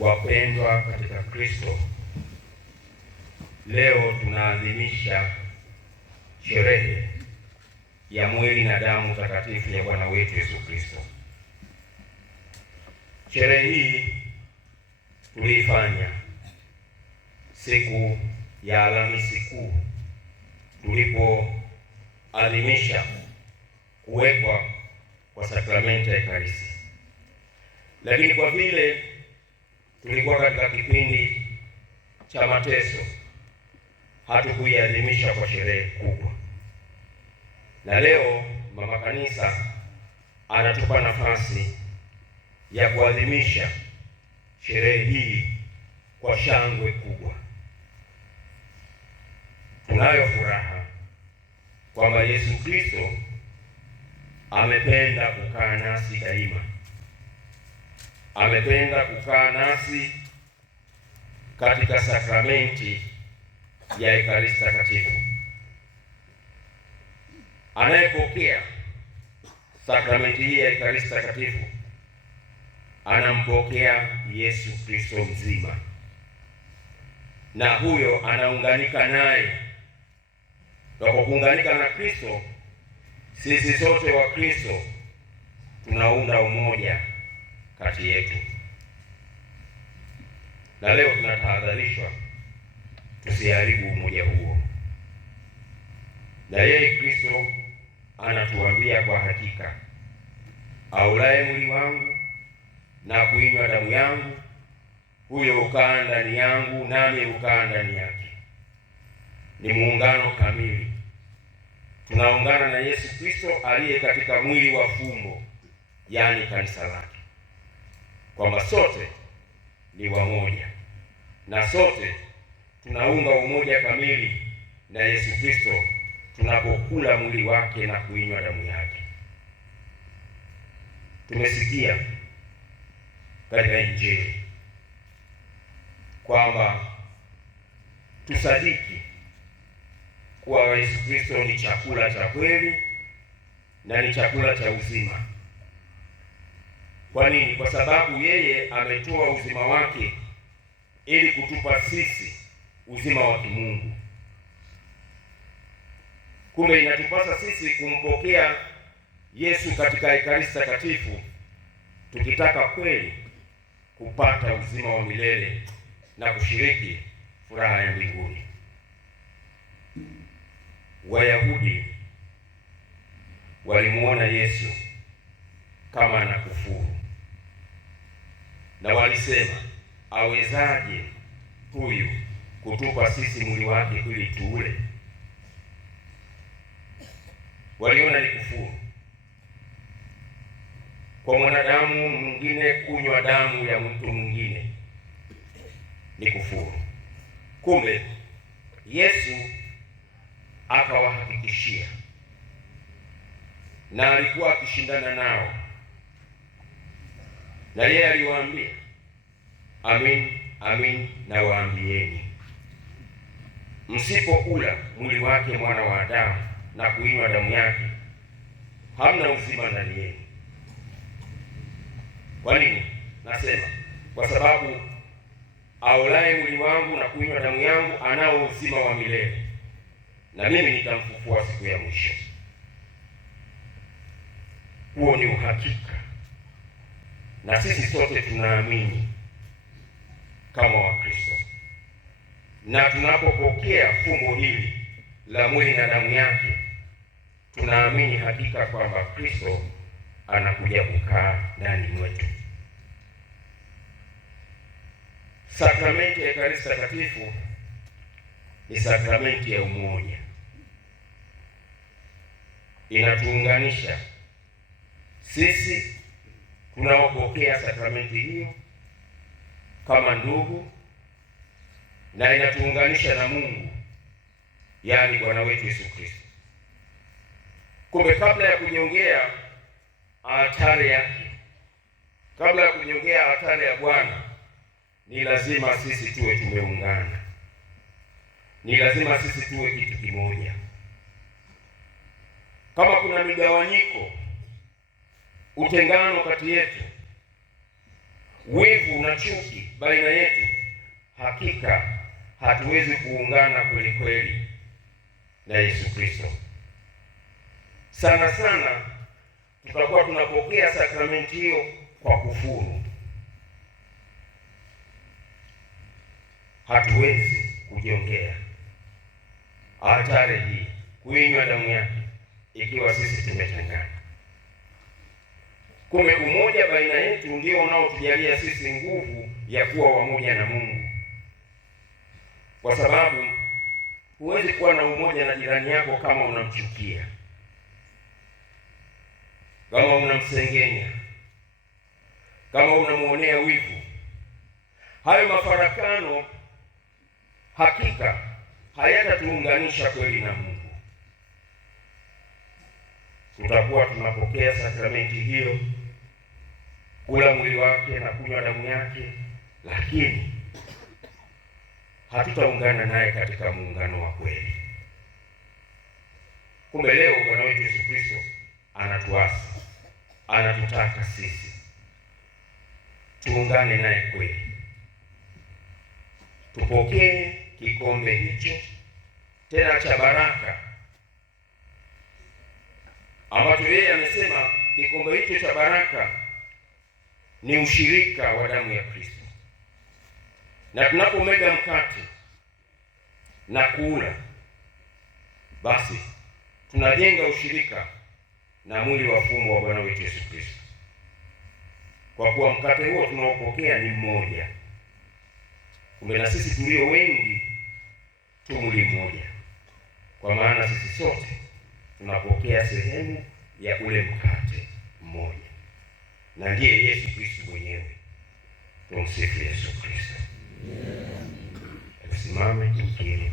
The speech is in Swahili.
Wapendwa katika Kristo, leo tunaadhimisha sherehe ya mwili na damu takatifu ya Bwana wetu Yesu Kristo. Sherehe hii tuliifanya siku ya Alhamisi Kuu tulipoadhimisha kuwekwa kwa sakramenti ya Ekaristi. Lakini kwa vile tulikuwa katika kipindi cha mateso, hatukuiadhimisha kwa sherehe kubwa, na leo Mama Kanisa anatupa nafasi ya kuadhimisha sherehe hii kwa shangwe kubwa. Tunayo furaha kwamba Yesu Kristo amependa kukaa nasi daima. Amependa kukaa nasi katika sakramenti ya Ekaristi Takatifu. Anayepokea sakramenti hii ya Ekaristi Takatifu anampokea Yesu Kristo mzima, na huyo anaunganika naye. Kwa kuunganika na Kristo, sisi sote wa Kristo tunaunda umoja kati yetu. Na leo tunatahadharishwa tusiharibu umoja huo. Na yeye Kristo anatuambia kwa hakika, aulaye mwili wangu na kuinywa damu yangu, huyo ukaa ndani yangu nami ukaa ndani yake. Ni muungano kamili. Tunaungana na Yesu Kristo aliye katika mwili wa fumbo, yaani kanisa lake, kwamba sote ni wamoja na sote tunaunga umoja kamili na Yesu Kristo tunapokula mwili wake na kuinywa damu yake. Tumesikia katika Injili kwamba tusadiki kuwa Yesu Kristo ni chakula cha kweli na ni chakula cha uzima. Kwa nini? Kwa sababu yeye ametoa uzima wake ili kutupa sisi uzima wa kimungu. Kumbe inatupasa sisi kumpokea Yesu katika Ekaristi Takatifu tukitaka kweli kupata uzima wa milele na kushiriki furaha ya mbinguni. Wayahudi walimuona Yesu kama anakufuru, na walisema, awezaje huyu kutupa sisi mwili wake ili tuule? Waliona ni kufuru kwa mwanadamu mwingine kunywa damu ya mtu mwingine, ni kufuru. Kumbe Yesu akawahakikishia, na alikuwa akishindana nao, na yeye aliwaambia, amin amin nawaambieni, msipokula mwili wake mwana wa Adamu na kuinywa damu yake, hamna uzima ndani yenu. Kwa nini nasema? Kwa sababu aulaye mwili wangu na kuinywa damu yangu anao uzima wa milele, na mimi nitamfufua siku ya mwisho. Huo ni uhakika, na sisi sote tunaamini kama Wakristo, na tunapopokea fumbo hili la mwili na damu yake, tunaamini hakika kwamba Kristo anakuja kukaa ndani mwetu. Sakramenti ya Ekaristi Takatifu ni sakramenti ya umoja. Inatuunganisha sisi tunaopokea sakramenti hiyo kama ndugu, na inatuunganisha na Mungu, yaani Bwana wetu Yesu Kristo. Kumbe kabla ya kunyongea altare yake, kabla ya kunyongea altare ya Bwana, ni lazima sisi tuwe tumeungana. Ni lazima sisi tuwe kitu kimoja. Kama kuna migawanyiko, utengano kati yetu, wivu na chuki baina yetu, hakika hatuwezi kuungana kweli kweli na Yesu Kristo. Sana sana tutakuwa tunapokea sakramenti hiyo kwa kufuru. Hatuwezi kujiongea hatari hii, kuinywa damu yake, ikiwa sisi tumetengana. Kumbe umoja baina yetu ndio unaotujalia sisi nguvu ya kuwa wamoja na Mungu, kwa sababu huwezi kuwa na umoja na jirani yako kama unamchukia, kama unamsengenya, kama unamuonea wivu. Hayo mafarakano hakika hayatatuunganisha kweli na Mungu. Tutakuwa tunapokea sakramenti hiyo, kula mwili wake na kunywa damu yake, lakini hatutaungana naye katika muungano wa kweli. Kumbe leo Bwana wetu Yesu Kristo anatuasa, anatutaka sisi tuungane naye kweli, tupokee kikombe hicho tena cha baraka, ambacho yeye amesema kikombe hicho cha baraka ni ushirika wa damu ya Kristo. Na tunapomega mkate na kula, basi tunajenga ushirika na mwili wa fumbo wa Bwana wetu Yesu Kristo, kwa kuwa mkate huo tunaopokea ni mmoja. Kumbe na sisi tulio wengi tu mwili mmoja, kwa maana sisi sote tunapokea sehemu ya ule mkate mmoja, na ndiye Yesu Kristo mwenyewe. Tumsifu Yesu Kristo. Tusimame tukiri.